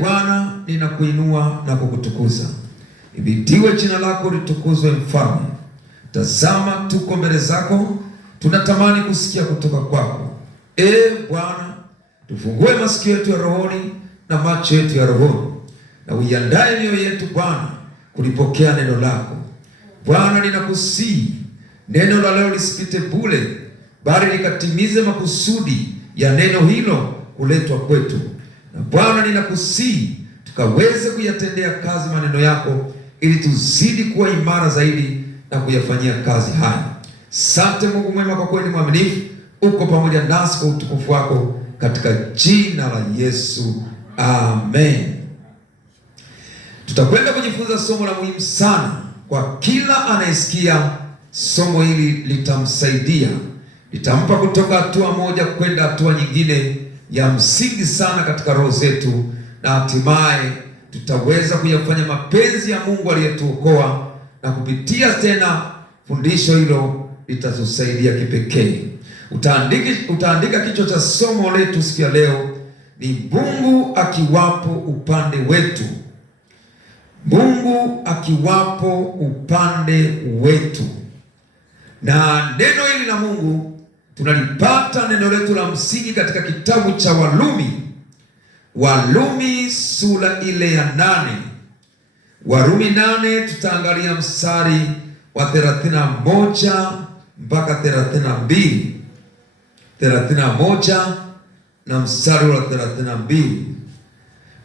Bwana, ninakuinua na kukutukuza. Ibitiwe jina lako litukuzwe, Mfalme. Tazama, tuko mbele zako, tunatamani kusikia kutoka kwako. Bwana, tufungue masikio yetu ya rohoni na macho yetu ya rohoni, na uiandae mioyo yetu Bwana kulipokea neno lako. Bwana, ninakusihi neno la leo lisipite bure, bali likatimize makusudi ya neno hilo kuletwa kwetu. Na Bwana, ninakusihi tukaweze kuyatendea kazi maneno yako, ili tuzidi kuwa imara zaidi na kuyafanyia kazi haya. Asante Mungu mwema, kwa kweli mwaminifu, uko pamoja nasi kwa utukufu wako, katika jina la Yesu, amen. Tutakwenda kujifunza somo la muhimu sana kwa kila anayesikia. Somo hili litamsaidia, litampa kutoka hatua moja kwenda hatua nyingine ya msingi sana katika roho zetu, na hatimaye tutaweza kuyafanya mapenzi ya Mungu aliyetuokoa, na kupitia tena fundisho hilo litatusaidia kipekee. Utaandika kichwa cha somo letu siku ya leo ni Mungu akiwapo upande wetu. Mungu akiwapo upande wetu. Na neno hili la Mungu tunalipata neno letu la msingi katika kitabu cha Warumi sura ile ya 8. Warumi 8, tutaangalia mstari wa 31 mpaka 32. 31 na mstari wa 32.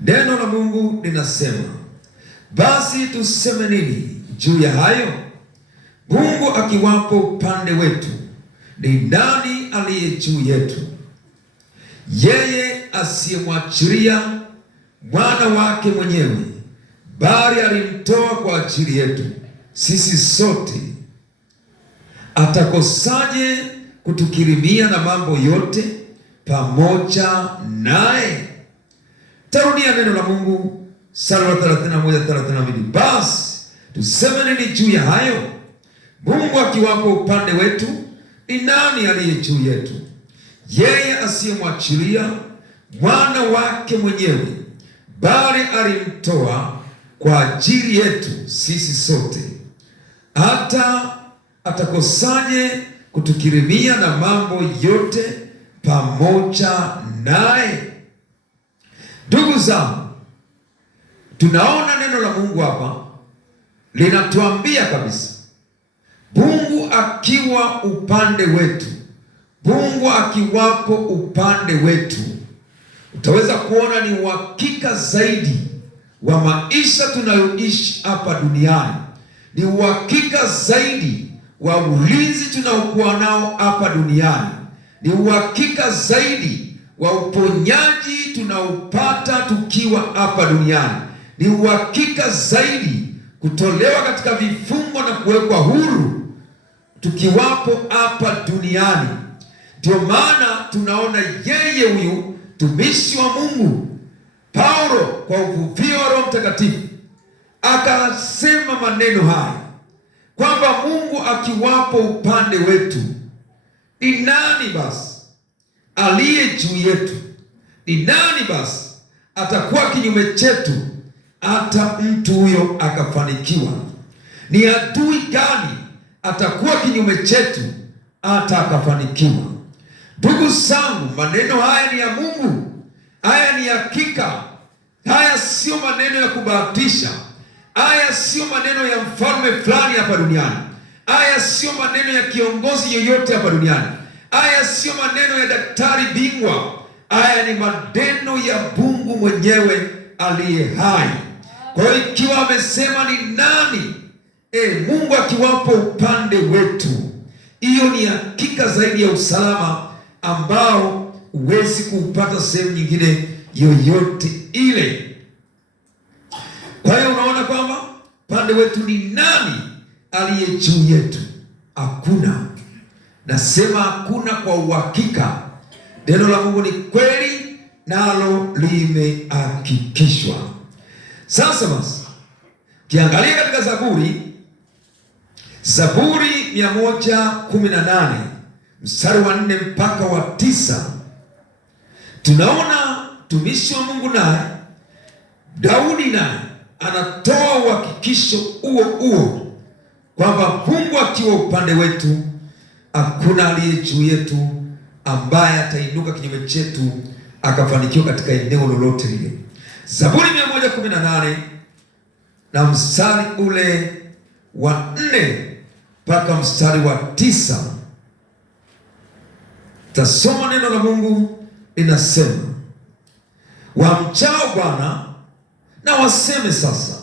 Neno la Mungu linasema, basi tuseme nini juu ya hayo? Mungu akiwapo upande wetu, ni nani aliye juu yetu? Yeye asiyemwachilia mwana wake mwenyewe, bali alimtoa kwa ajili yetu sisi sote, atakosaje kutukirimia na mambo yote pamoja naye? Tarudia neno la Mungu, sura ya 31-32. Basi tuseme nini juu ya hayo? Mungu akiwapo upande wetu, ni nani aliye juu yetu? Yeye asiyemwachilia mwana wake mwenyewe, bali alimtoa kwa ajili yetu sisi sote, hata atakosaje kutukirimia na mambo yote pamoja naye? Ndugu zangu, tunaona neno la Mungu hapa linatuambia kabisa, Mungu akiwa upande wetu, Mungu akiwapo upande wetu, utaweza kuona ni uhakika zaidi wa maisha tunayoishi hapa duniani. Ni uhakika zaidi wa ulinzi tunaokuwa nao hapa duniani. Ni uhakika zaidi wa uponyaji tunaopata tukiwa hapa duniani. Ni uhakika zaidi kutolewa katika vifungo na kuwekwa huru tukiwapo hapa duniani. Ndio maana tunaona yeye huyu mtumishi wa Mungu Paulo, kwa uvuvio wa Roho Mtakatifu, akasema maneno haya kwamba Mungu akiwapo upande wetu, ni nani basi aliye juu yetu? Ni nani basi atakuwa kinyume chetu hata mtu huyo akafanikiwa? Ni adui gani atakuwa kinyume chetu hata akafanikiwa? Ndugu zangu, maneno haya ni ya Mungu. Haya ni hakika. Haya sio maneno ya kubahatisha. Haya sio maneno ya mfalme fulani hapa duniani. Haya sio maneno ya kiongozi yoyote hapa duniani. Haya sio maneno ya daktari bingwa. Haya ni maneno ya Mungu mwenyewe aliye hai. Kwa hiyo ikiwa amesema ni nani, Mungu akiwapo upande wetu, hiyo ni hakika zaidi ya usalama ambao huwezi kuupata sehemu nyingine yoyote ile. Kwa hiyo unaona kwamba upande wetu ni nani aliye juu yetu? Hakuna. Nasema hakuna kwa uhakika. Neno la Mungu ni kweli, nalo limehakikishwa. Sasa basi, kiangalia katika Zaburi 118 mstari wa 4 mpaka wa 9, tunaona mtumishi wa Mungu naye Daudi naye anatoa uhakikisho huo kwamba Mungu akiwa upande wetu, hakuna aliye juu yetu ambaye atainuka kinyume chetu akafanikiwa katika eneo lolote lile. Zaburi 118 na mstari ule wa 4 mpaka mstari wa 9. Tasoma neno la Mungu linasema, wamchao Bwana na waseme sasa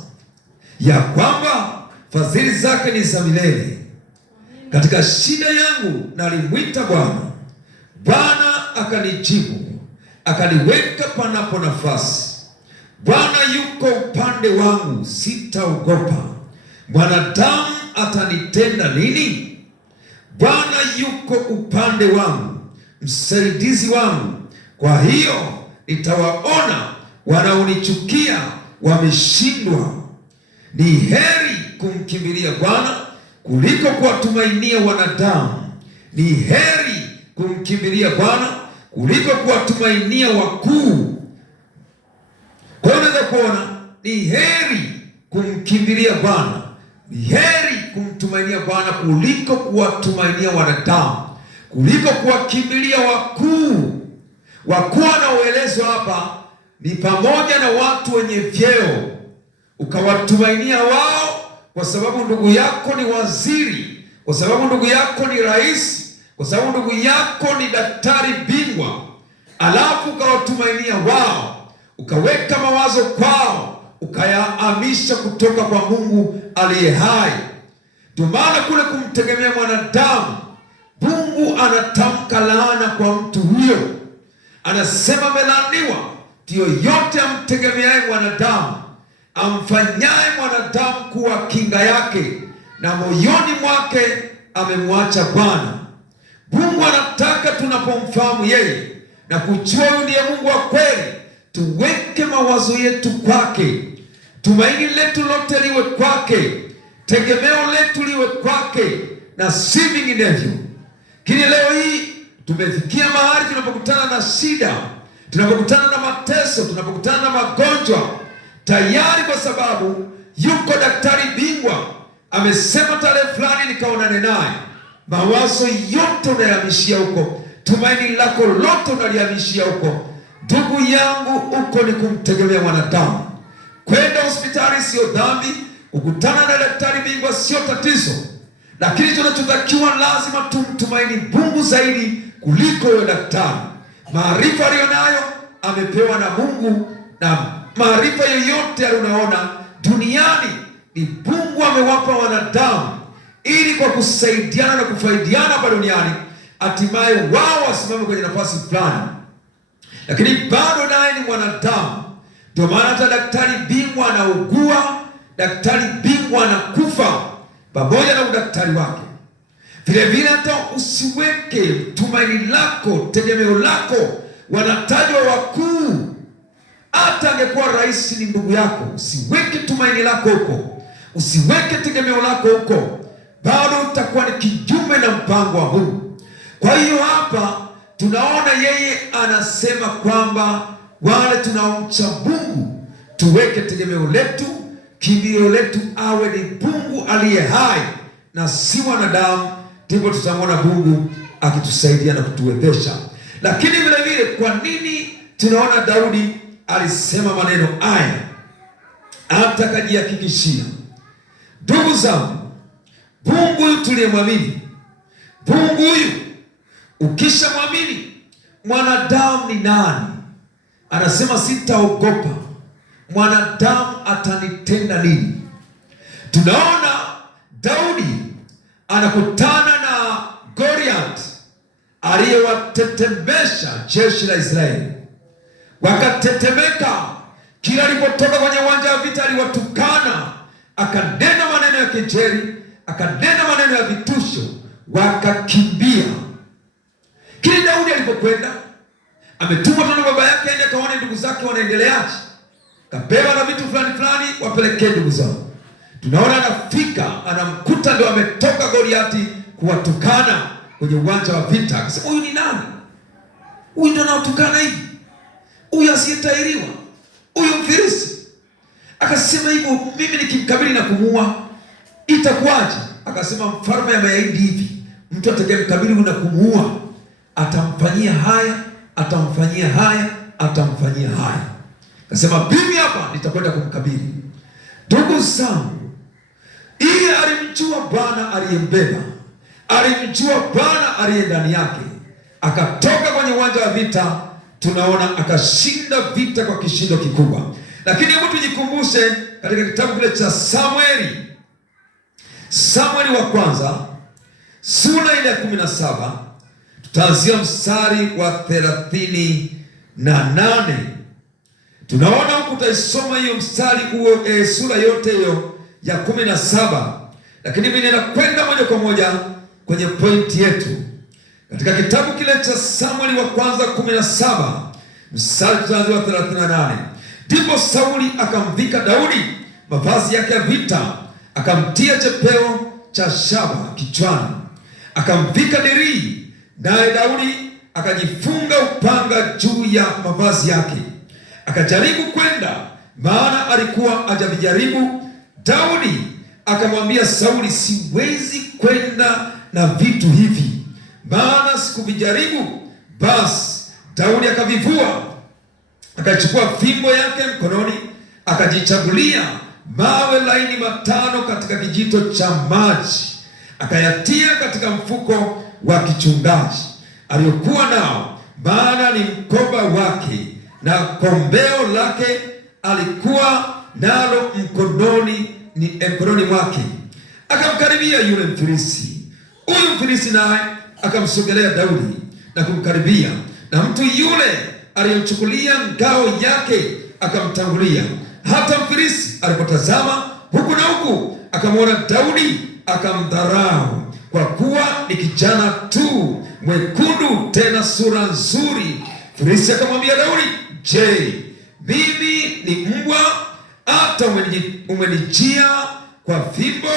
ya kwamba fadhili zake ni za milele. Katika shida yangu nalimwita Bwana, Bwana akanijibu, akaniweka panapo nafasi. Bwana yuko upande wangu, sitaogopa. Mwanadamu atanitenda nini? Bwana yuko upande wangu, msaidizi wangu. Kwa hiyo nitawaona wanaonichukia wameshindwa. Ni heri kumkimbilia Bwana kuliko kuwatumainia wanadamu. Ni heri kumkimbilia Bwana kuliko kuwatumainia wakuu. Kwa hiyo unaweza kuona ni heri kumkimbilia Bwana, ni heri kumtumainia Bwana kuliko kuwatumainia wanadamu, kuliko kuwakimbilia wakuu. Wakuu wanaoelezwa hapa ni pamoja na watu wenye vyeo, ukawatumainia wao kwa sababu ndugu yako ni waziri, kwa sababu ndugu yako ni rais, kwa sababu ndugu yako ni daktari bingwa, alafu ukawatumainia wao, ukaweka mawazo kwao, ukayahamisha kutoka kwa Mungu aliye hai. Ndio maana kule kumtegemea mwanadamu, Mungu anatamka laana kwa mtu huyo. Anasema amelaaniwa ndiyo yote amtegemeaye mwanadamu, amfanyaye mwanadamu kuwa kinga yake, na moyoni mwake amemwacha Bwana. Mungu anataka tunapomfahamu yeye na kujua huyu ndiye Mungu wa kweli, tuweke mawazo yetu kwake, tumaini letu lote liwe kwake, tegemeo letu liwe kwake na si vinginevyo. Lakini leo hii tumefikia mahali tunapokutana na shida, tunapokutana na mateso, tunapokutana na magonjwa, tayari kwa sababu yuko daktari bingwa amesema tarehe fulani nikaonane naye, mawazo yote unayahamishia huko, tumaini lako lote unalihamishia huko. Ndugu yangu, huko ni kumtegemea mwanadamu. Kwenda hospitali sio dhambi, kukutana na daktari bingwa sio tatizo, lakini tunachotakiwa lazima tumtumaini Mungu zaidi kuliko yule daktari. Maarifa aliyonayo amepewa na Mungu, na maarifa yoyote unaona duniani ni Mungu amewapa wanadamu, ili kwa kusaidiana na kufaidiana hapa duniani, hatimaye wao wasimame kwenye nafasi fulani. Lakini bado naye ni mwanadamu. Ndio maana hata daktari bingwa anaugua, daktari bingwa anakufa pamoja na udaktari wake. Vile vile hata usiweke tumaini lako, tegemeo lako, wanatajwa wakuu. Hata angekuwa rais ni ndugu yako, usiweke tumaini lako huko, usiweke tegemeo lako huko, bado utakuwa ni kinyume na mpango wa Mungu. Kwa hiyo hapa tunaona yeye anasema kwamba wale tunaomcha Mungu tuweke tegemeo letu, kimbilio letu awe ni Mungu aliye hai na si wanadamu. Ndipo tutamwona Mungu akitusaidia na kutuwezesha. Lakini vile vile, kwa nini tunaona Daudi alisema maneno haya hata akajihakikishia? Ndugu zangu, Mungu huyu tuliyemwamini, Mungu huyu ukishamwamini, mwanadamu ni nani? Anasema sitaogopa, mwanadamu atanitenda nini? Tunaona Daudi anakutana na Goliath aliyewatetemesha jeshi la Israeli, wakatetemeka. Kila alipotoka kwenye uwanja wa vita aliwatukana, akanena maneno ya kejeli, akanena maneno ya vitusho, wakakimbia. Kile Daudi alipokwenda, ametumwa na baba yake aende kaone ndugu zake wanaendeleaje, kapewa na vitu fulani fulani wapelekee ndugu zao. Tunaona anafika, anamkuta ndio ametoka Goliati kuwatukana kwenye uwanja wa vita. Akasema huyu ni nani? Huyu ndio anaotukana hivi? Huyu asiyetahiriwa, huyu Mfilisti, Akasema, hivyo mimi nikimkabili na kumuua itakuwaje? Akasema, mfalme ameahidi hivi, mtu atakayemkabili na kumuua atamfanyia haya, atamfanyia haya, atamfanyia haya. Akasema, mimi hapa nitakwenda kumkabili. Ndugu zangu, ili alimjua Bwana aliyembeba, alimjua Bwana aliye ndani yake, akatoka kwenye uwanja wa vita. Tunaona akashinda vita kwa kishindo kikubwa. Lakini hebu tujikumbushe katika kitabu kile cha Samueli wa kwanza sura ile ya 17, tutaanzia mstari wa 38. Tunaona huku, utaisoma hiyo mstari huo, sura yote hiyo ya 17, lakini mimi ninakwenda moja kwa moja kwenye pointi yetu katika kitabu kile cha Samueli wa kwanza 17 mstari tutaanzia 38. Ndipo Sauli akamvika Daudi mavazi yake ya vita, akamtia chepeo cha shaba kichwani, akamvika dirii, naye Daudi akajifunga upanga juu ya mavazi yake, akajaribu kwenda, maana alikuwa hajavijaribu. Daudi akamwambia Sauli, siwezi kwenda na vitu hivi, maana sikuvijaribu. Basi Daudi akavivua, akachukua fimbo yake mkononi, akajichagulia mawe laini 5 katika kijito cha maji, akayatia katika mfuko wa kichungaji aliyokuwa nao, maana ni mkoba wake, na kombeo lake alikuwa nalo mkononi mwake. Akamkaribia yule Mfilisti. Huyu Mfilisti naye akamsogelea Daudi na kumkaribia, na mtu yule aliyemchukulia ngao yake akamtangulia. Hata Mfilisti alipotazama huku na huku, akamwona Daudi, akamdharau, kwa kuwa ni kijana tu, mwekundu, tena sura nzuri. Mfilisti akamwambia Daudi, je, mimi ni mbwa hata umenijia kwa fimbo?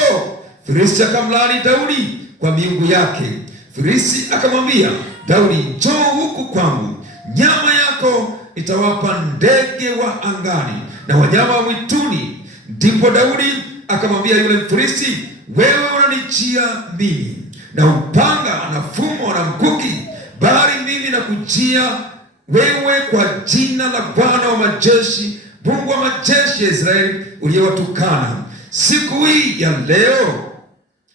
Mfilisti akamlaani Daudi kwa miungu yake. Mfilisti akamwambia Daudi, njoo huku kwangu, nyama yako nitawapa ndege wa angani na wanyama wa mwituni. Ndipo Daudi akamwambia yule Mfilisti, wewe unanijia mimi na upanga na fumo na mkuki, bali mimi nakujia wewe kwa jina la Bwana wa majeshi, Mungu wa majeshi ya Israeli, uliyewatukana. Siku hii ya leo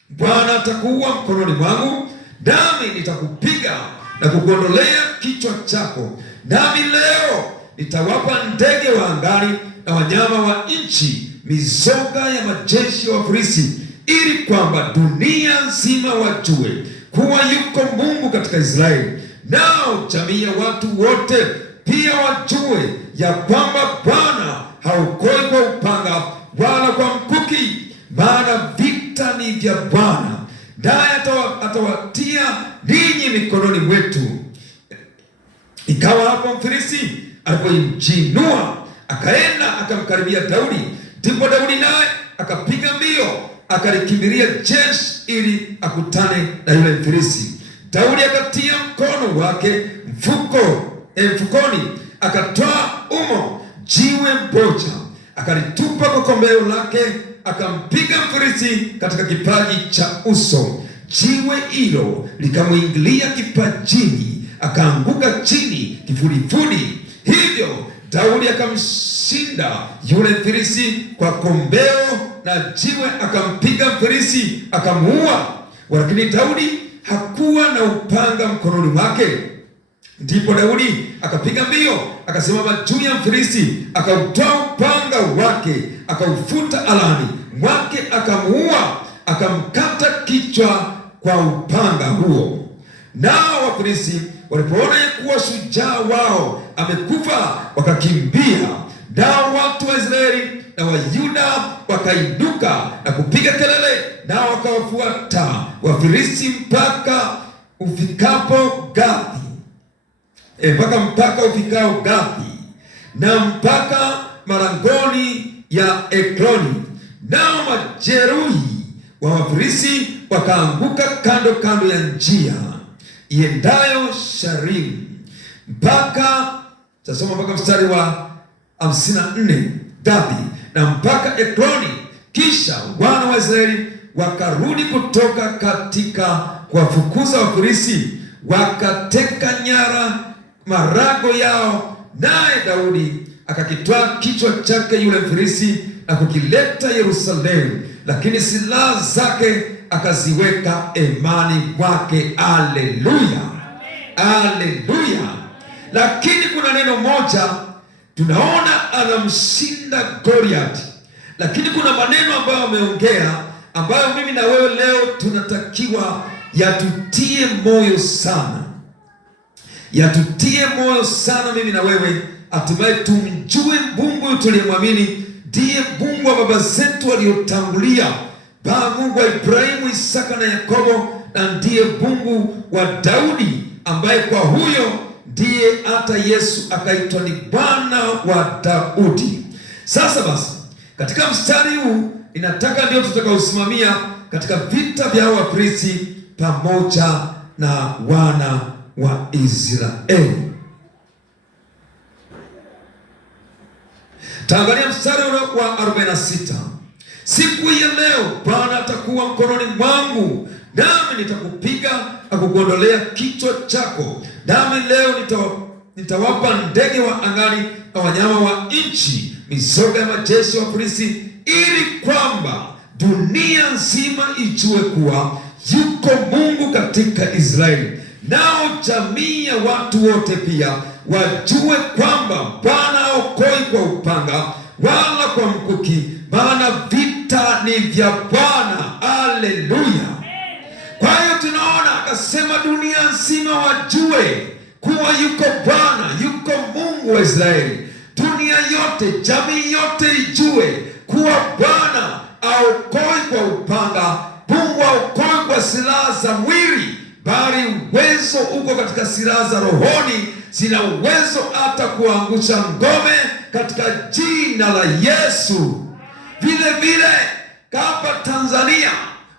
Bwana atakuua mkononi mwangu, nami nitakupiga na kukuondolea kichwa chako. Nami leo nitawapa ndege wa angani na wanyama wa nchi mizoga ya majeshi ya Wafilisti, ili kwamba dunia nzima wajue kuwa yuko Mungu katika Israeli, nao jamii ya watu wote pia wajue ya kwamba Bwana haokoi kwa upanga wala kwa mkuki, maana vita ni vya Bwana, naye atawatia ninyi mikononi mwetu. Ikawa hapo Mfilisti alipojinua akaenda akamkaribia Daudi, ndipo Daudi naye akapiga mbio akalikimbilia jeshi ili akutane na yule Mfilisti. Daudi akatia mkono wake mfukoni, akatoa umo jiwe moja, akalitupa kwa kombeo lake, akampiga Mfilisti katika kipaji cha uso. Jiwe hilo likamwingilia kipajini, akaanguka chini kifudifudi. Hivyo Daudi akamshinda yule Mfilisti kwa kombeo na jiwe, akampiga Mfilisti akamuua. Lakini Daudi hakuwa na upanga mkononi mwake. Ndipo Daudi akapiga mbio akasimama juu ya Mfilisti, akautoa upanga wake, akaufuta alani mwake, akamuua, akamkata kichwa kwa upanga huo. Nao Wafilisti walipoona ya kuwa shujaa wao amekufa, wakakimbia. Nao watu wa Israeli na wa Yuda wakainuka na kupiga kelele, nao wakawafuata Wafilisti mpaka ufikapo Gathi, mpaka ufikao Gathi, na mpaka marangoni ya Ekroni. Nao majeruhi wa Wafilisti wakaanguka kando ya njia iendayo Sharimu. Tasoma mpaka mstari wa 54. Gathi, na mpaka Ekroni. Kisha wana wa Israeli wakarudi kutoka katika kuwafukuza Wafilisti, wakateka nyara marago yao, naye Daudi akakitwaa kichwa chake yule Mfilisti na kukileta Yerusalemu, lakini silaha zake akaziweka hemani mwake. Haleluya, haleluya! Lakini kuna neno moja tunaona anamshinda Goliath, lakini kuna maneno ambayo ameongea ambayo mimi na wewe leo tunatakiwa yatutie moyo sana, yatutie moyo sana mimi na wewe, hatimaye tumjue Mungu tuliyemwamini ndiye Mungu wa baba zetu waliotangulia, Mungu wa Ibrahimu, Isaka na Yakobo, na ndiye Mungu wa Daudi, ambaye kwa huyo ndiye hata Yesu akaitwa ni Bwana wa Daudi. Sasa basi, katika mstari huu inataka ndio tutakaosimamia katika vita vya Wafilisti pamoja na wana wa Israeli. Taangalia mstari wa 46. Siku ya leo Bwana atakuwa mkononi mwangu, nami nitakupiga na kukuondolea kichwa chako. Nami leo nitawapa ndege wa angani na wanyama wa nchi, mizoga ya majeshi ya Wafilisti, ili kwamba dunia nzima ijue kuwa yuko Mungu katika Israeli, nao jamii ya watu wote pia wajue kwamba Bwana haokoi kwa upanga wala kwa mkuki, maana vita ni vya Bwana. Haleluya! Kwa hiyo tunaona akasema dunia nzima wajue kuwa yuko Bwana, yuko Mungu wa Israeli. Dunia yote, jamii yote ijue kuwa Bwana haokoi kwa upanga, Mungu haokoi kwa silaha za mwili, bali uwezo uko katika silaha za rohoni, zina uwezo hata kuangusha ngome katika jina la Yesu. Vile vile hapa Tanzania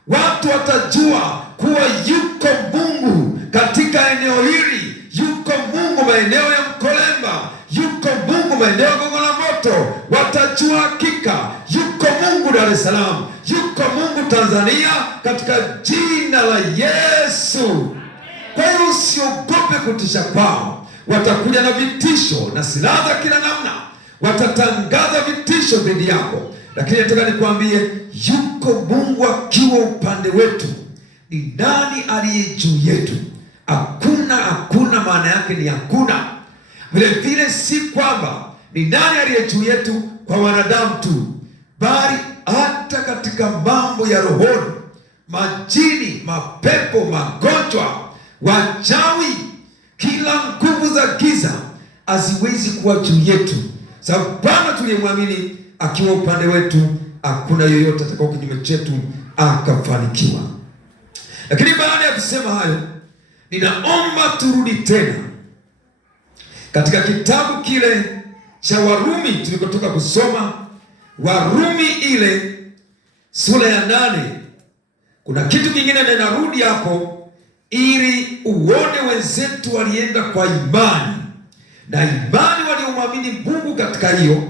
watu watajua kuwa yuko Mungu katika eneo hili, yuko Mungu maeneo ya Mkolemba, yuko Mungu maeneo ya Gongo la Mboto. Watajua hakika yuko Mungu Dar es Salaam, yuko Mungu Tanzania, katika jina la Yesu. Kwa hiyo usiogope kutisha kwao. Watakuja na vitisho na silaha za kila namna, watatangaza vitisho dhidi yako, lakini nataka nikwambie yuko Mungu akiwa upande wetu. Ni nani aliye juu yetu? Hakuna, maana yake ni hakuna. Vile vile si kwamba ni nani aliye juu yetu kwa wanadamu tu, bali hata katika mambo ya rohoni, majini, mapepo, magonjwa, wachawi, kila nguvu za giza haziwezi kuwa juu yetu, sababu Bwana tuliyemwamini akiwa upande wetu, hakuna yoyote atakao kinyume chetu akafanikiwa. Lakini baada ya kusema hayo, ninaomba turudi tena katika kitabu kile cha Warumi tulikotoka kusoma, Warumi ile sura ya 8. Kuna kitu kingine ninarudi hapo ili uone wenzetu walienda kwa imani, na imani waliomwamini Mungu, katika hiyo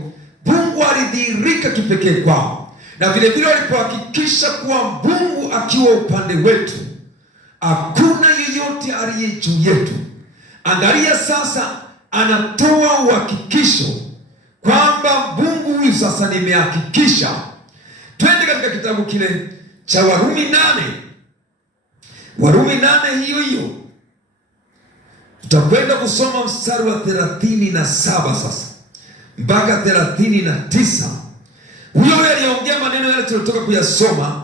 Mungu alidhihirika kipekee kwao, na vile vile walipohakikisha kuwa Mungu akiwa upande wetu, hakuna yeyote aliye juu yetu. Angalia sasa, anatoa uhakikisho kwamba Mungu huyu sasa nimehakikisha. Twende katika kitabu kile cha Warumi 8. Warumi 8 hiyo tutakwenda kusoma mstari wa 37 sasa mpaka 39. Huyo aliongea maneno yale tuliotoka kuyasoma,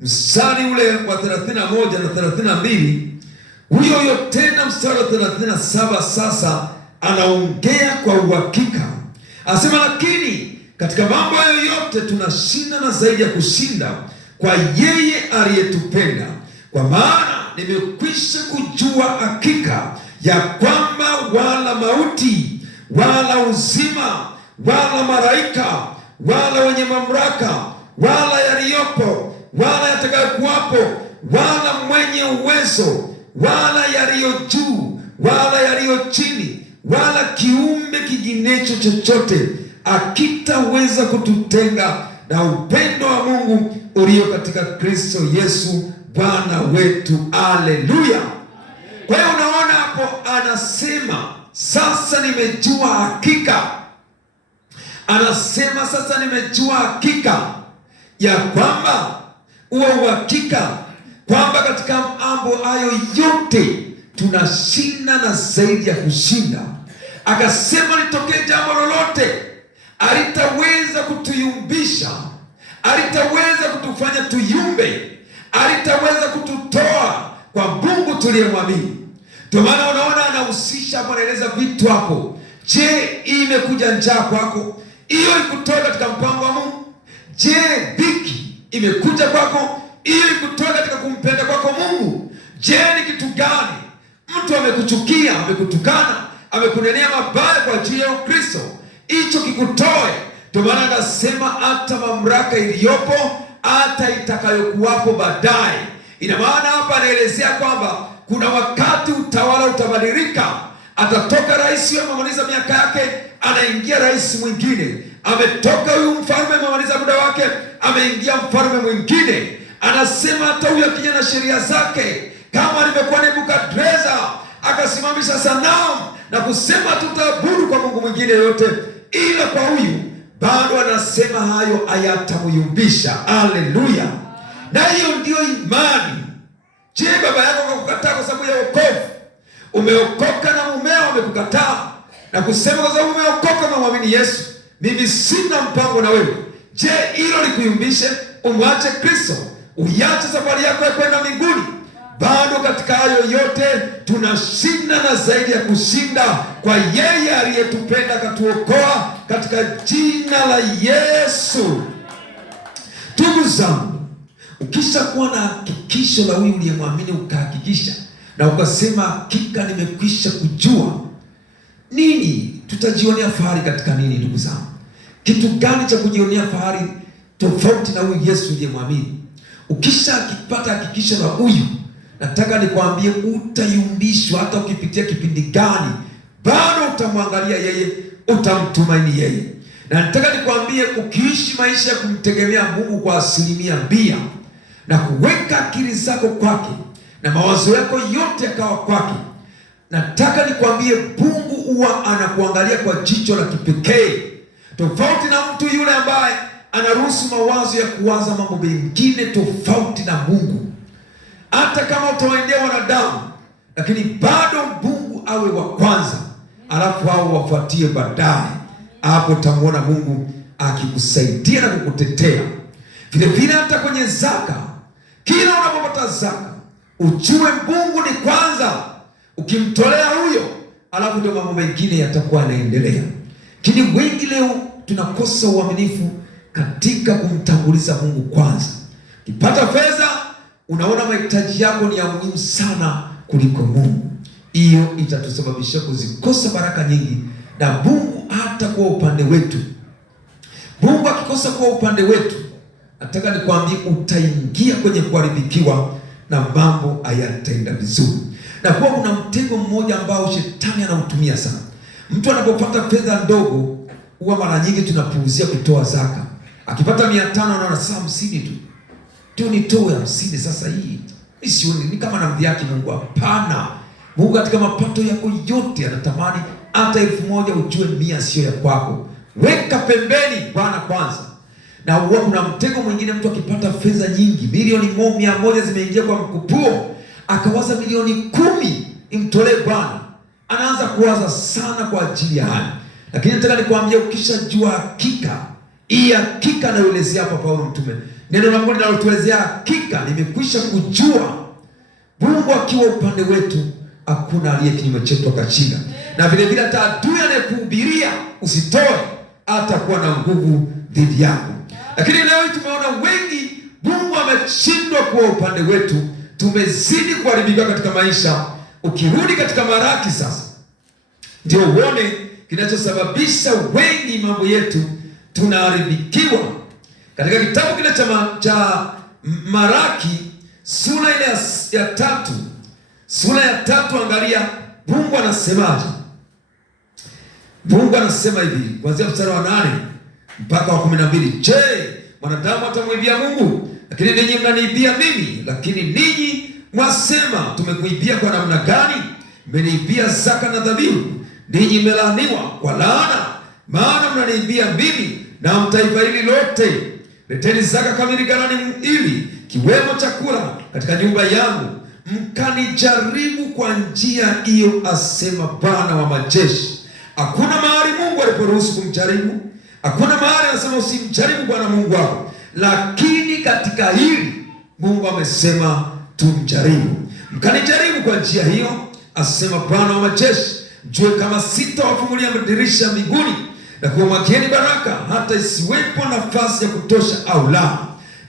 mstari ule wa 31 na 32. Huyo tena mstari wa 37 sasa anaongea kwa uhakika, asema, lakini katika mambo hayo yote tunashinda na zaidi ya kushinda kwa yeye aliyetupenda. Kwa maana nimekwisha kujua hakika ya kwamba wala mauti wala uzima wala malaika wala wenye mamlaka wala yaliyopo wala yatakayokuwapo wala mwenye uwezo wala yaliyo juu wala yaliyo chini wala kiumbe kinginecho chochote hakitaweza kututenga na upendo wa Mungu ulio katika Kristo Yesu Bwana wetu. Haleluya! Kwa hiyo unaona hapo anasema sasa nimejua hakika. Anasema sasa nimejua hakika ya kwamba uhakika kwamba katika mambo hayo yote tunashinda na zaidi ya kushinda. Akasema litokee jambo lolote, halitaweza kutuyumbisha, halitaweza kutufanya tuyumbe, halitaweza kututoa kwa Mungu tuliyemwamini. Ndio maana unaona anahusisha hapo, anaeleza vitu hapo. Je, imekuja njaa kwako? Hiyo ikutoa katika mpango wa Mungu? Je, dhiki imekuja kwako? Hiyo ikutoa katika kumpenda kwako Mungu? Je, ni kitu gani? Mtu amekuchukia, amekutukana, amekunenea mabaya kwa ajili ya Kristo, hicho kikutoe. Ndio maana anasema hata mamlaka iliyopo, hata itakayokuwapo baadaye. Ina maana hapa anaelezea kwamba kuna wakati utawala utabadilika. Atatoka rais huyo amemaliza miaka yake, anaingia rais mwingine. Ametoka huyu mfalme amemaliza muda wake, ameingia mfalme mwingine. Anasema hata huyo akija na sheria zake, kama alivyokuwa Nebukadreza akasimamisha sanamu na kusema tutaabudu kwa Mungu mwingine yote ila kwa huyu, bado anasema hayo hayatamyumbisha. Haleluya! Na hiyo ndiyo imani. Je, baba yako akakukataa kwa sababu ya wokovu? Umeokoka na mumeo amekukataa na kusema kwa sababu umeokoka na muamini Yesu, mimi sina mpango na wewe. Je, hilo likuyumbishe umwache Kristo, uiache safari yako ya kwenda mbinguni? Bado katika hayo yote tunashinda na zaidi ya kushinda kwa yeye aliyetupenda akatuokoa katika jina la Yesu. Ndugu zangu, ukishakuwa na hakikisho la huyu uliyemwamini, ukahakikisha na ukasema hakika nimekwisha kujua nini, tutajionea fahari katika nini? Ndugu zangu, kitu gani cha kujionea fahari tofauti na huyu Yesu uliyemwamini? Ukishakipata hakikisho la huyu, nataka nikwambie utayumbishwa. Hata ukipitia kipindi gani, bado utamwangalia yeye, utamtumaini yeye. Na nataka nikwambie, ukiishi maisha ya kumtegemea Mungu kwa 100% na kuweka akili zako kwake na mawazo yako yote yakawa kwake, nataka nikwambie Mungu huwa anakuangalia kwa jicho la kipekee, tofauti na mtu yule ambaye anaruhusu mawazo ya kuwaza mambo mengine tofauti na Mungu. Hata kama utawaendea wanadamu, lakini bado Mungu awe wa kwanza, alafu hao wafuatie baadaye. Hapo utamwona Mungu akikusaidia na kukutetea. Vile vile hata kwenye zaka, kila unapopata zaka ujue Mungu ni kwanza. Ukimtolea huyo, alafu ndio mambo mengine yatakuwa yanaendelea. Lakini wengi leo tunakosa uaminifu katika kumtanguliza Mungu kwanza. Ukipata fedha, unaona mahitaji yako ni ya muhimu sana kuliko Mungu. Hiyo itatusababisha kuzikosa baraka nyingi, na Mungu hata kwa upande wetu. Mungu akikosa kwa upande wetu, nataka nikwambie utaingia kwenye kuharibikiwa na mambo hayataenda vizuri. Na kwa kuna mtego mmoja ambao shetani anautumia sana. Mtu anapopata fedha ndogo, huwa mara nyingi tunapuuzia kutoa zaka. Akipata 500 anaona sasa 50 tu nitoe 50 sasa, hii sioni ni kama namdhihaki Mungu. Hapana, Mungu katika mapato yako yote anatamani hata 1000 ujue 100 sio ya kwako. Weka pembeni Bwana kwanza. Na huwa kuna mtego mwingine, mtu akipata fedha nyingi, milioni 100 zimeingia kwa mkupuo, akawaza milioni 10 imtolee Bwana, anaanza kuwaza sana kwa ajili ya haya. Lakini nataka nikwambie, ukishajua hakika, hii hakika anayoelezea hapa Paulo mtume, neno la Mungu linalotuelezea hakika, nimekwisha kujua Mungu akiwa upande wetu, hakuna aliye kinyume chetu akashinda. Na vile vile hata adui anayekuhubiria usitoe, atakuwa na nguvu dhidi yako. Lakini leo hii tumeona wengi, Mungu ameshindwa kuwa upande wetu, tumezidi kuharibika katika maisha. Ukirudi katika Maraki sasa, ndio uone kinachosababisha wengi mambo yetu tunaharibikiwa. Katika kitabu kile cha Maraki sura ile ya 3, sura ya 3, angalia Mungu anasemaje. Mungu anasema hivi kuanzia mstari wa 8 mpaka wa 12. Je, mwanadamu atamwibia Mungu? Lakini ninyi mnaniibia mimi. Lakini ninyi mwasema, tumekuibia kwa namna gani? Mmeniibia zaka na dhabihu. Ninyi mmelaaniwa kwa laana, maana mnaniibia mimi na taifa hili lote. Leteni zaka kamili ghalani, ili kiwemo chakula katika nyumba yangu, mkanijaribu kwa njia hiyo, asema Bwana wa majeshi. Hakuna mahali Mungu aliporuhusu kumjaribu. Hakuna mahali anasema usimjaribu Bwana Mungu wako. Lakini katika hili Mungu amesema tumjaribu. Mkanijaribu kwa njia hiyo, asema Bwana wa majeshi. Mjue kama sitawafungulia madirisha mbinguni na kuwamwagieni baraka, hata isiwepo nafasi ya kutosha au la.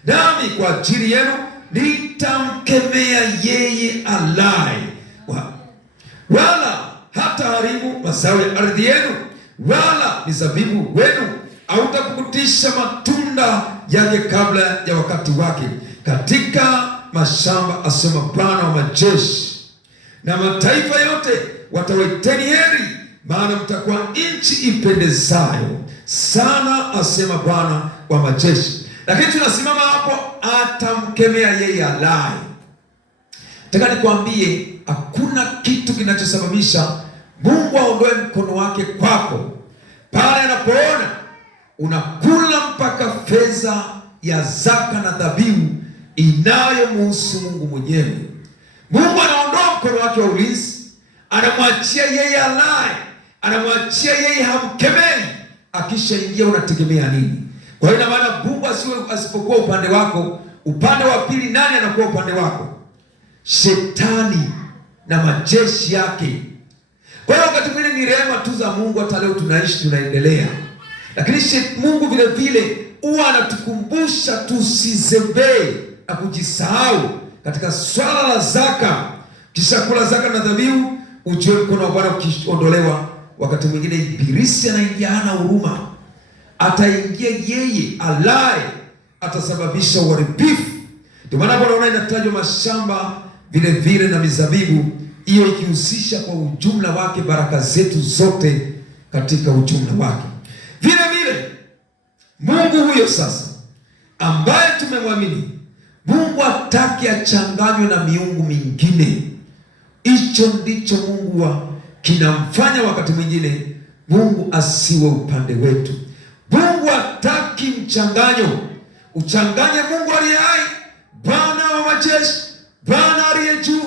Nami kwa ajili yenu nitamkemea yeye alaye, wala hata haribu mazao ya ardhi yenu, wala mizabibu wenu hautapukutisha matunda yake kabla ya wakati wake katika mashamba, asema Bwana wa majeshi. Na mataifa yote watawaiteni heri, maana mtakuwa nchi ipendezayo sana, asema Bwana wa majeshi. Lakini tunasimama hapo, atamkemea yeye alaye. Nataka nikwambie, hakuna kitu kinachosababisha Mungu aondoe mkono wake kwako pale anapoona unakula mpaka fedha ya zaka na dhabihu inayomhusu Mungu mwenyewe. Mungu anaondoa mkono wake wa ulinzi, anamwachia yeye alaye, anamwachia yeye, hamkemei. Akishaingia unategemea nini? Kwa hiyo ina maana Mungu asipokuwa upande wako, upande wa pili nani anakuwa upande wako? Shetani na majeshi yake. Kwa hiyo wakati mwingine ni rehema tu za Mungu, hata leo tunaishi, tunaendelea. Lakini Mungu vile vile huwa anatukumbusha tusizembee na kujisahau katika swala la zaka. Kisha kula zaka na dhabihu, ujue mkono wa Bwana ukiondolewa, wakati mwingine ibilisi anaingia, hana huruma. Ataingia yeye alaye, atasababisha uharibifu. Ndio maana Bwana inatajwa mashamba vile vile na mizabibu, hiyo ikihusisha kwa ujumla wake baraka zetu zote katika ujumla wake. Vile vile Mungu huyo sasa ambaye tumemwamini, Mungu hataki achanganywe na miungu mingine. Hicho ndicho Mungu kinamfanya wakati mwingine Mungu asiwe upande wetu. Mungu hataki mchanganyo. Uchanganye Mungu aliye hai, Bwana wa majeshi, Bwana aliye juu,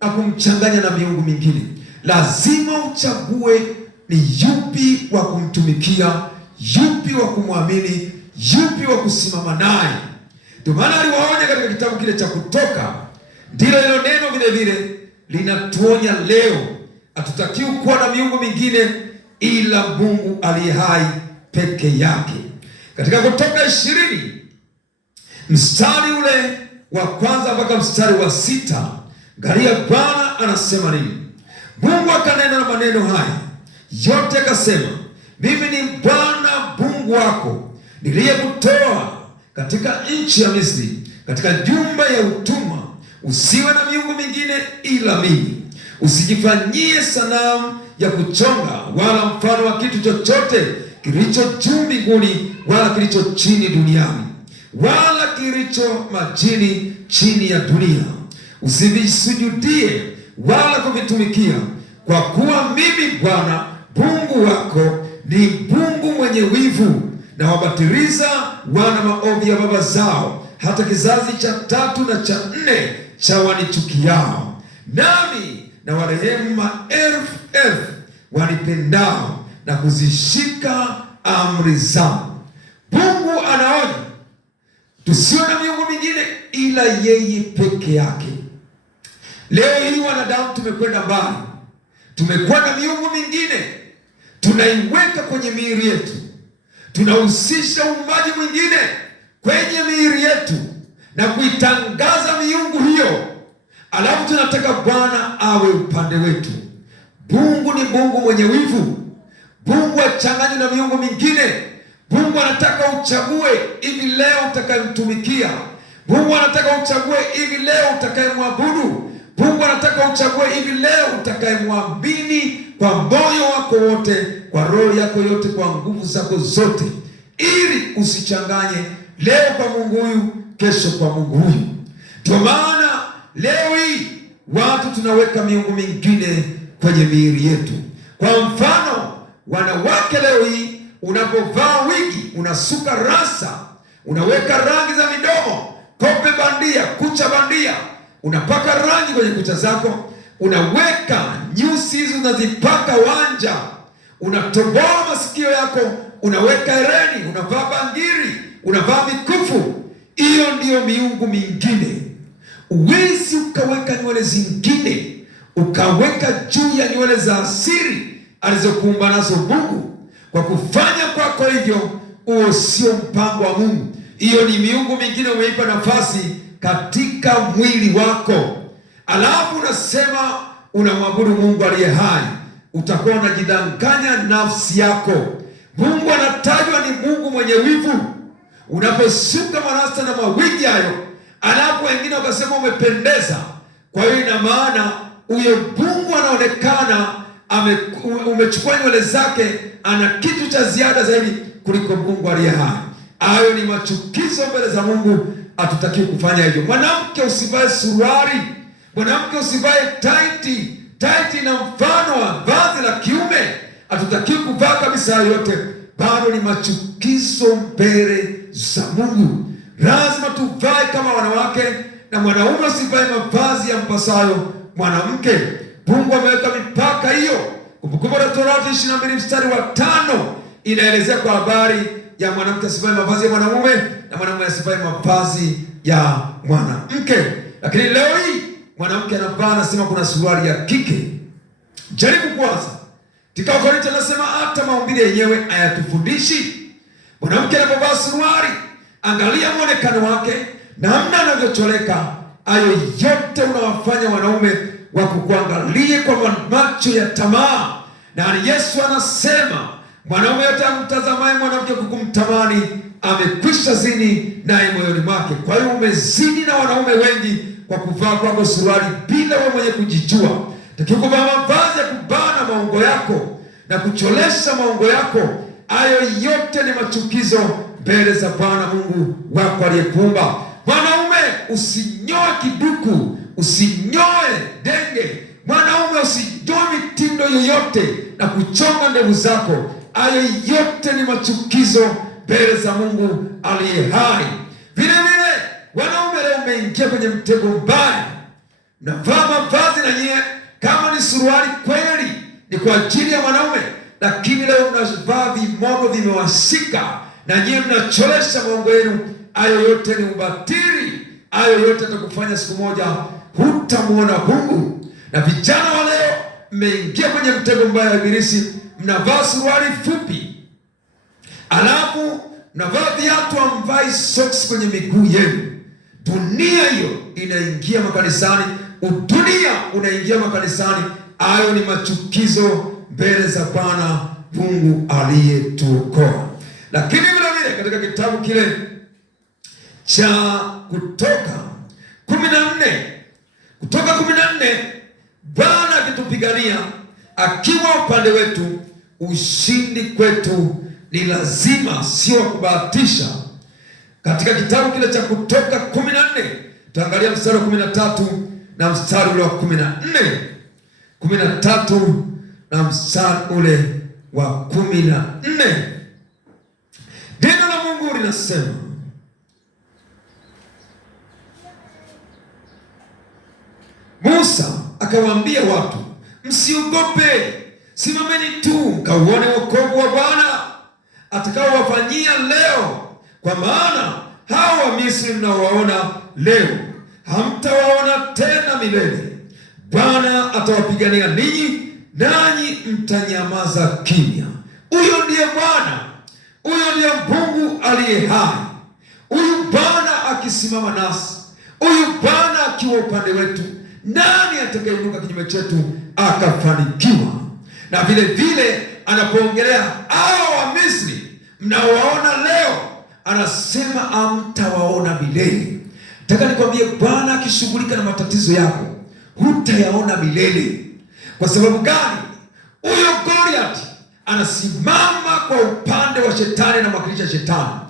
na kumchanganya na miungu mingine. Lazima uchague ni yupi wa kumtumikia, yupi wa kumwamini, yupi wa kusimama naye. Ndio maana aliwaonya katika kitabu kile cha Kutoka. Ndilo hilo neno vile vile linatuonya leo. Hatutakiwi kuwa na miungu mingine ila Mungu aliye hai peke yake. Katika Kutoka 20 mstari ule wa kwanza mpaka mstari wa 6, angalia Bwana anasema nini. Mungu akanena na maneno haya yote, akasema, mimi ni Bwana Mungu wako niliyekutoa katika nchi ya Misri, katika nyumba ya utumwa. Usiwe na miungu mingine ila mimi. Usijifanyie sanamu ya kuchonga wala mfano wa kitu chochote kilicho juu mbinguni wala kilicho chini duniani wala kilicho majini chini ya dunia. Usivisujudie wala kuvitumikia, kwa kuwa mimi Bwana Mungu wako ni Mungu mwenye wivu, na wabatiliza wana maovu ya baba zao, hata kizazi cha 3 na cha 4 cha wanichukiao. Nami na warehemu maelfu elfu wanipendao na kuzishika amri zangu. Mungu anaonya tusiwe na miungu mingine ila yeye peke yake. Leo hii wanadamu tumekwenda mbali, tumekuwa na miungu mingine, tunaiweka kwenye miili yetu, tunahusisha uumbaji mwingine kwenye miili yetu na kuitangaza miungu hiyo, alafu tunataka Bwana awe upande wetu. Mungu ni Mungu mwenye wivu. Mungu achanganywe na miungu mingine. Mungu anataka uchague hivi leo utakayemtumikia. Mungu anataka uchague hivi leo utakayemwabudu. Mungu anataka uchague hivi leo utakayemwamini kwa moyo wako wote, kwa roho yako yote, kwa nguvu zako zote, ili usichanganye leo kwa Mungu huyu, kesho kwa Mungu huyu. Ndio maana leo hii watu tunaweka miungu mingine kwenye miili yetu. Kwa mfano, wanawake leo hii unapovaa wigi, unasuka rasa, unaweka rangi za midomo, kope bandia, kucha bandia, unapaka rangi kwenye kucha zako, unaweka nyusi hizo unazipaka wanja, unatoboa masikio yako, unaweka hereni, unavaa bangiri, unavaa mikufu. Hiyo ndiyo miungu mingine. Uwezi ukaweka nywele zingine ukaweka juu ya nywele za asili alizokuumba nazo Mungu. Kwa kufanya kwako hivyo, huo sio mpango wa Mungu. Hiyo ni miungu mingine umeipa nafasi katika mwili wako, alafu unasema unamwabudu Mungu aliye hai. Utakuwa unajidanganya nafsi yako. Mungu anatajwa ni Mungu mwenye wivu. Unaposuka marasta na mawigi hayo, alafu wengine wakasema umependeza, kwa hiyo ina maana huyo Mungu anaonekana umechukua nywele zake, ana kitu cha ziada zaidi kuliko Mungu aliye hai. Hayo ni machukizo mbele za Mungu. Hatutakiwi kufanya hivyo. Mwanamke usivae suruali, mwanamke usivae taiti. Taiti na mfano wa vazi la kiume, hatutakiwi kuvaa kabisa. Yote bado ni machukizo mbele za Mungu. Lazima tuvae kama wanawake, na mwanaume usivae mavazi ya mpasayo mwanamke. Mungu ameweka mipaka hiyo. Kumbukumbu la Torati 22 mstari wa 5 inaelezea kwa habari ya mwanamke asivae mavazi ya mwanamume na mwanamume asivae mavazi ya mwanamke. Lakini leo hii mwanamke anavaa, anasema kuna suruali ya kike. Jaribu kwanza. Katika Wakorintho anasema hata maumbile yenyewe hayatufundishi. Mwanamke anapovaa suruali, angalia muonekano wake, namna anavyocholeka. Hayo yote unawafanya wanaume wakukuangalie kwa macho ya tamaa. Na Yesu anasema mwanaume yote amtazamaye mwanamke kukumtamani amekwisha zini naye moyoni mwake. Kwa hiyo umezini na wanaume wengi kwa kuvaa kwako suruali bila wewe mwenye kujijua. Takiwa kuvaa mavazi ya kubana maungo yako na kucholesha maungo yako. Hayo yote ni machukizo mbele za Bwana Mungu wako aliyekuumba. Mwanaume usinyoe kiduku, usinyoe denge. Mwanaume usinyoe mitindo yoyote na kuchonga ndevu zako. Hayo yote ni machukizo mbele za Mungu aliye hai. Vile vile wanaume leo umeingia kwenye mtego mbaya. Mnavaa mavazi na nyie kama ni suruali kweli ni kwa ajili ya wanaume, lakini leo mnavaa vimono vimewashika na nyie mnacholesha maungo yenu. Hayo yote ni ubatili. Hayo yote atakufanya siku moja hutamwona Mungu. Na vijana wa leo mmeingia kwenye mtego mbaya wa ibilisi. Mnavaa suruali fupi, alafu mnavaa viatu, amvai socks kwenye miguu yenu. Dunia hiyo inaingia makanisani, udunia unaingia makanisani. Hayo ni machukizo mbele za Bwana Mungu aliyetuokoa. Lakini vile vile katika kitabu kile cha Kutoka 14 Bwana akitupigania, akiwa upande wetu, ushindi kwetu ni lazima, sio kubahatisha. Katika kitabu kile cha Kutoka 14 tuangalia mstari wa 13 na mstari ule wa 14. 13 na mstari ule wa 14. Neno la Mungu linasema, Musa akawaambia watu, msiogope, simameni tu mkauone wokovu wa Bwana atakaowafanyia leo, kwa maana hao wa Misri mnaowaona leo hamtawaona tena milele. Bwana atawapigania ninyi, nanyi mtanyamaza kimya. Huyo ndiye Bwana, huyo ndiye Mungu aliye hai. Huyu Bwana akisimama nasi, huyu Bwana akiwa upande wetu, nani atakayeinuka kinyume chetu akafanikiwa? Na vile vile anapoongelea hao wa Misri mnaowaona leo, anasema hamtawaona milele. Nataka nikwambie, Bwana akishughulika na matatizo yako hutayaona milele. Kwa sababu gani? Huyo Goliath anasimama kwa upande wa shetani na mwakilisha shetani.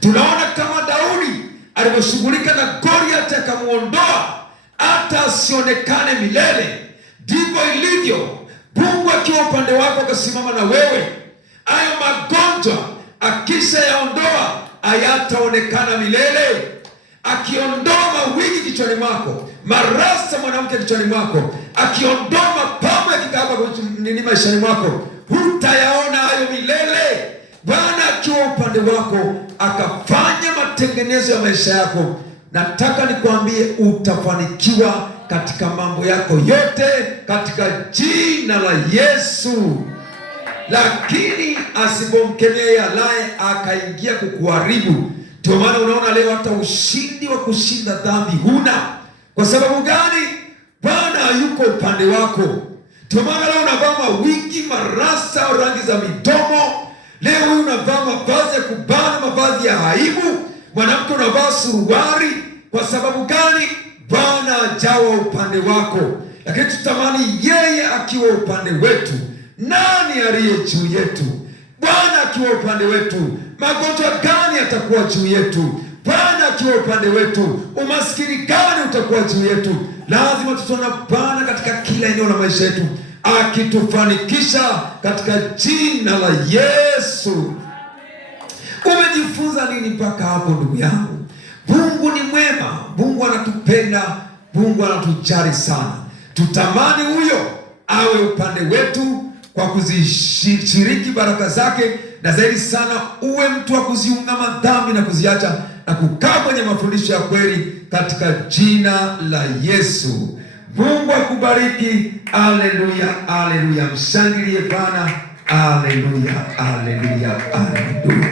Tunaona kama Daudi alivyoshughulika na Goliath akamuondoa hata asionekane milele. Ndivyo ilivyo, Mungu akiwa upande wako akasimama na wewe, hayo magonjwa akisha yaondoa hayataonekana milele. Akiondoa mawingi kichwani mwako, marasa mwanamke kichwani mwako, akiondoa mapambo ya kikaba nini maishani mwako, hutayaona hayo milele. Bwana akiwa upande wako akafanya matengenezo ya maisha yako, nataka nikwambie utafanikiwa katika mambo yako yote katika jina la Yesu. Lakini asipomkemea alaye akaingia kukuharibu. Ndio maana unaona leo hata ushindi wa kushinda dhambi huna. Kwa sababu gani? Bwana hayuko upande wako. Ndio maana leo unavaa mawigi, marasa, rangi za midomo. Leo huyu unavaa mavazi ya kubana, mavazi ya aibu. Mwanamke unavaa suruari. Kwa sababu gani? Bwana hajawa upande wako. Lakini tutamani yeye akiwa upande wetu. Nani aliye juu yetu? Bwana akiwa upande wetu, magonjwa gani yatakuwa juu yetu? Bwana akiwa upande wetu, umaskini gani utakuwa juu yetu? Lazima tutaona Bwana katika kila eneo la maisha yetu akitufanikisha katika jina la Yesu. Umejifunza nini mpaka hapo ndugu yangu? Mungu ni mwema, Mungu anatupenda, Mungu anatujali sana. Tutamani huyo awe upande wetu kwa kuzishiriki baraka zake, na zaidi sana uwe mtu wa kuziungama dhambi na kuziacha na kukaa kwenye mafundisho ya kweli katika jina la Yesu. Mungu akubariki. Haleluya, haleluya. Mshangilie Bwana. Haleluya, haleluya, haleluya.